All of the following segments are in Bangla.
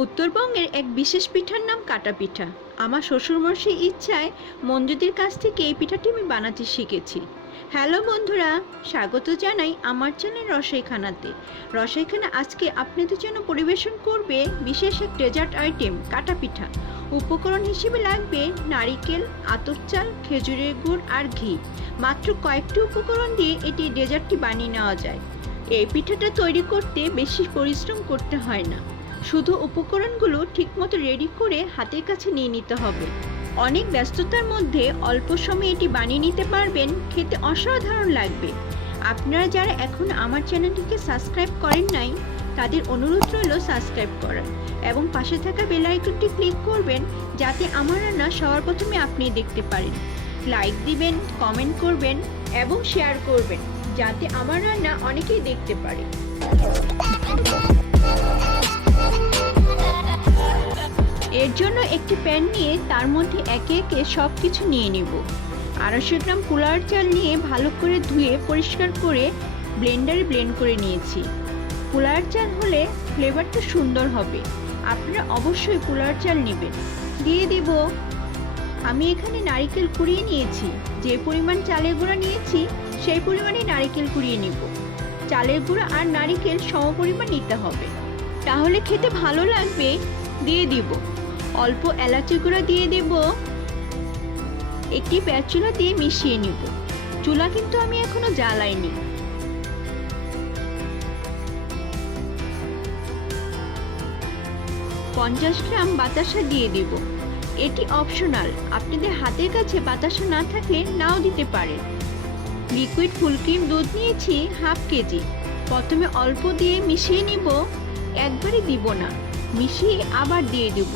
উত্তরবঙ্গের এক বিশেষ পিঠার নাম কাটা পিঠা। আমার শ্বশুরমশাই ইচ্ছায় মঞ্জুদির কাছ থেকে এই পিঠাটি আমি বানাতে শিখেছি। হ্যালো বন্ধুরা, স্বাগত জানাই আমার চ্যানেল রসাইখানাতে। রসাইখানা আজকে আপনাদের জন্য পরিবেশন করবে বিশেষ এক ডেজার্ট আইটেম কাটা পিঠা। উপকরণ হিসেবে লাগবে নারিকেল, আতপ চাল, খেজুরের গুড় আর ঘি। মাত্র কয়েকটি উপকরণ দিয়ে এটি ডেজার্টটি বানিয়ে নেওয়া যায়। এই পিঠাটা তৈরি করতে বেশি পরিশ্রম করতে হয় না, শুধু উপকরণগুলো ঠিকমতো রেডি করে হাতের কাছে নিয়ে নিতে হবে। অনেক ব্যস্ততার মধ্যে অল্প সময়ে এটি বানিয়ে নিতে পারবেন, খেতে অসাধারণ লাগবে। আপনারা যারা এখন আমার চ্যানেলটিকে সাবস্ক্রাইব করেন নাই, তাদের অনুরোধ রইল সাবস্ক্রাইব করার এবং পাশে থাকা বেল আইকনটি ক্লিক করবেন, যাতে আমার রান্না সবার প্রথমে আপনি দেখতে পারেন। লাইক দিবেন, কমেন্ট করবেন এবং শেয়ার করবেন, যাতে আমার রান্না অনেকেই দেখতে পারে। এর জন্য একটি প্যান নিয়ে তার মধ্যে একে একে সব কিছু নিয়ে নেব। 250 গ্রাম পোলার চাল নিয়ে ভালো করে ধুয়ে পরিষ্কার করে ব্লেন্ডারে ব্লেন্ড করে নিয়েছি। পোলার চাল হলে ফ্লেভারটা সুন্দর হবে, আপনারা অবশ্যই পোলার চাল নেবেন। দিয়ে দিব আমি এখানে নারকেল কুড়িয়ে নিয়েছি। যে পরিমাণ চালের গুঁড়া নিয়েছি সেই পরিমাণে নারকেল কুড়িয়ে নিব। চালের গুঁড়া আর নারকেল সমপরিমাণ নিতে হবে, তাহলে খেতে ভালো লাগবে। দিয়ে দিব অল্প এলাচি গুঁড়া, দিয়ে দেব একটি প্যাচুলা দিয়ে মিশিয়ে নিব। চুলা কিন্তু আমি এখনো জ্বালাইনি। পঞ্চাশ গ্রাম বাতাসা দিয়ে দেব। এটি অপশনাল, আপনাদের হাতের কাছে বাতাসা না থাকলে নাও দিতে পারেন। লিকুইড ফুল ক্রিম দুধ নিয়েছি হাফ কেজি। প্রথমে অল্প দিয়ে মিশিয়ে নিব, একবারে দিব না, মিশিয়ে আবার দিয়ে দেব।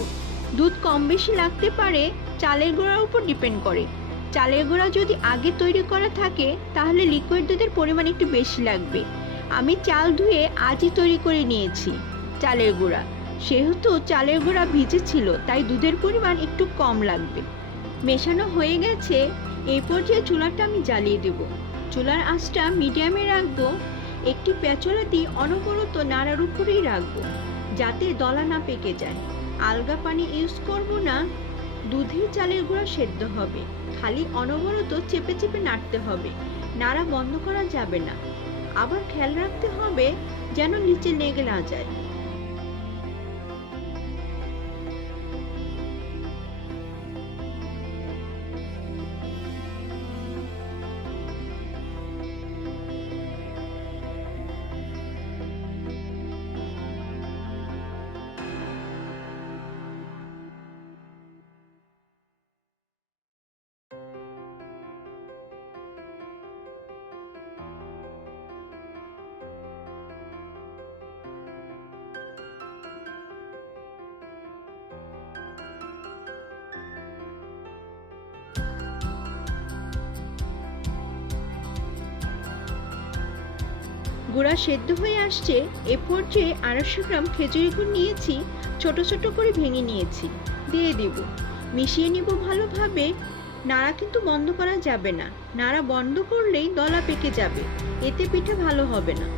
দুধ কম বেশি লাগতে পারে, চালের গুঁড়ার উপর ডিপেন্ড করে। চালের গুঁড়া যদি আগে তৈরি করা থাকে তাহলে লিকুইড দুধের পরিমাণ একটু বেশি লাগবে। আমি চাল ধুয়ে আজই তৈরি করে নিয়েছি চালের গুঁড়া, সেহেতু চালের গুঁড়া ভিজে ছিল, তাই দুধের পরিমাণ একটু কম লাগবে। মেশানো হয়ে গেছে। এই পর্যায়ে চুলাটা আমি জ্বালিয়ে দেব। চুলার আঁচটা মিডিয়ামে রাখবো। একটি প্যাচুলা দিয়ে অনবরত নাড়ার উপরেই রাখবো, যাতে দলা না পেকে যায়। আলগা পানি ইউজ করব না। দুধের চালের গুঁড়া সেদ্ধ হবে, খালি অনবরত চেপে চেপে নাড়তে হবে, নাড়া বন্ধ করা যাবে না। আবার খেয়াল রাখতে হবে যেন নিচে লেগে না যায়। গুঁড়া সেদ্ধ হয়ে আসছে। এ পর্যায়ে 250 গ্রাম খেজুরের গুড় নিয়েছি, ছোট ছোট করে ভেঙে নিয়েছি, দিয়ে দেব। মিশিয়ে নিব ভালোভাবে। নাড়া কিন্তু বন্ধ করা যাবে না, নাড়া বন্ধ করলেই দলা পেকে যাবে, এতে পিঠা ভালো হবে না।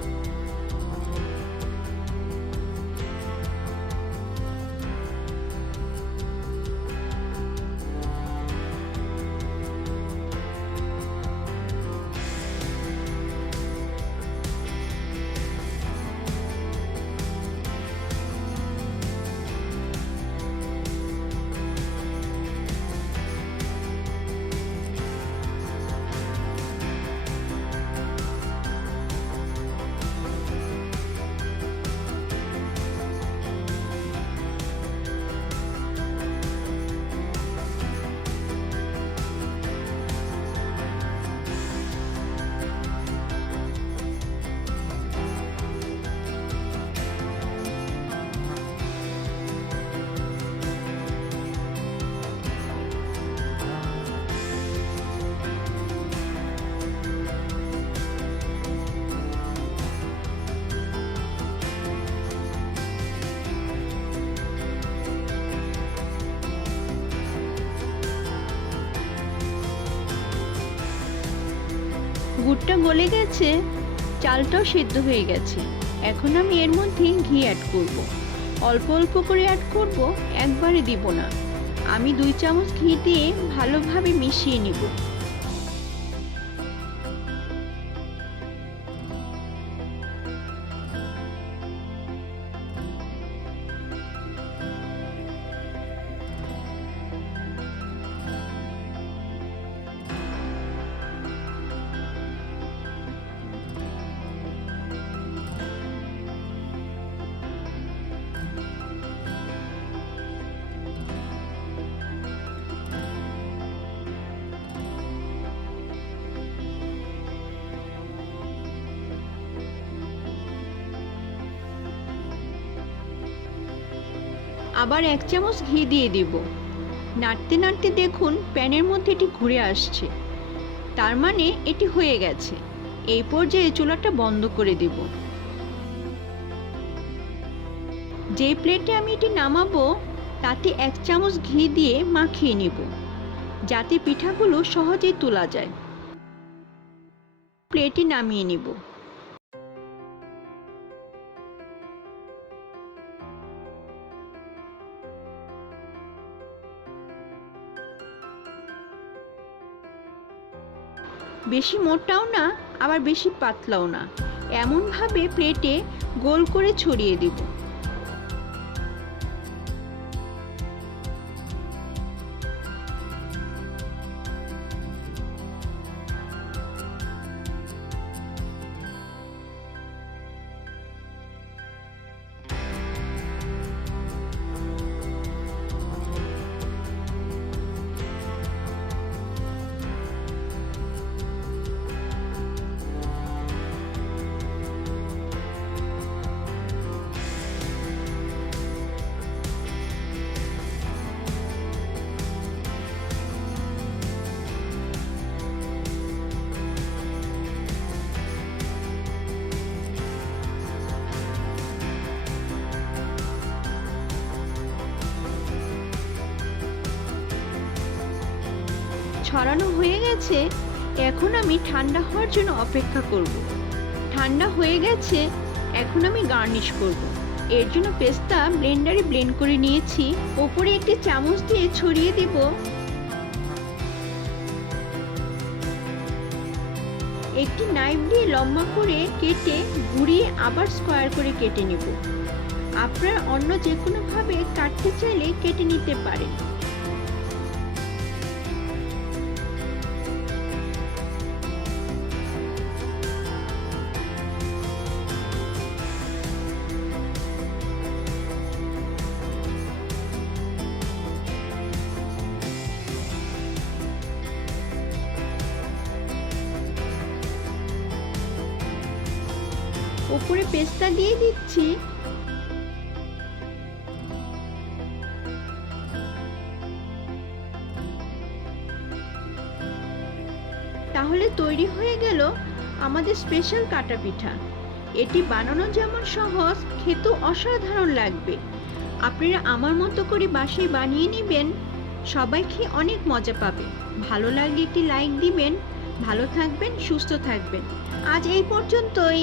গুড়টা গলে গেছে, চালটাও সেদ্ধ হয়ে গেছে। এখন আমি এর মধ্যে ঘি অ্যাড করব। অল্প অল্প করে অ্যাড করব, একবারে দিব না। আমি 2 চামচ ঘি দিয়ে ভালোভাবে মিশিয়ে নিব। আবার 1 চামচ ঘি দিয়ে দিব। নাড়তে নাড়তে দেখুন প্যানের মধ্যে এটি ঘুরে আসছে, তার মানে এটি হয়ে গেছে। এই পর্যায়ে চুলাটা বন্ধ করে দেব। যে প্লেটে আমি এটি নামাবো তাতে 1 চামচ ঘি দিয়ে মাখিয়ে নিব, যাতে পিঠাগুলো সহজেই তোলা যায়। প্লেটে নামিয়ে নিব। বেশি মোটাও না, আবার বেশি পাতলাও না, এমনভাবে প্লেটে গোল করে ছড়িয়ে দিব। ছড়ানো হয়ে গেছে। এখন আমি ঠান্ডা হওয়ার জন্য অপেক্ষা করব। ঠান্ডা হয়ে গেছে, এখন আমি গার্নিশ করব। এর জন্য পেস্তা ব্লেন্ডারে ব্লেন্ড করে নিয়েছি। ওপরে একটি চামচ দিয়ে ছড়িয়ে দেব একটি নাইফ দিয়ে লম্বা করে কেটে ঘুরিয়ে আবার স্কোয়ার করে কেটে নেব। আপনারা অন্য যে কোনো ভাবে কাটতে চাইলে কেটে নিতে পারেন। উপরে পেস্তা দিয়ে দিচ্ছি। তাহলে তৈরি হয়ে গেল আমাদের স্পেশাল কাটা পিঠা। এটি বানানো যেমন সহজ, খেতেও অসাধারণ লাগবে। আপনারা আমার মতো করে বাসায় বানিয়ে নেবেন, সবাই খেয়ে অনেক মজা পাবে। ভালো লাগলে একটি লাইক দিবেন। ভালো থাকবেন, সুস্থ থাকবেন। আজ এই পর্যন্তই।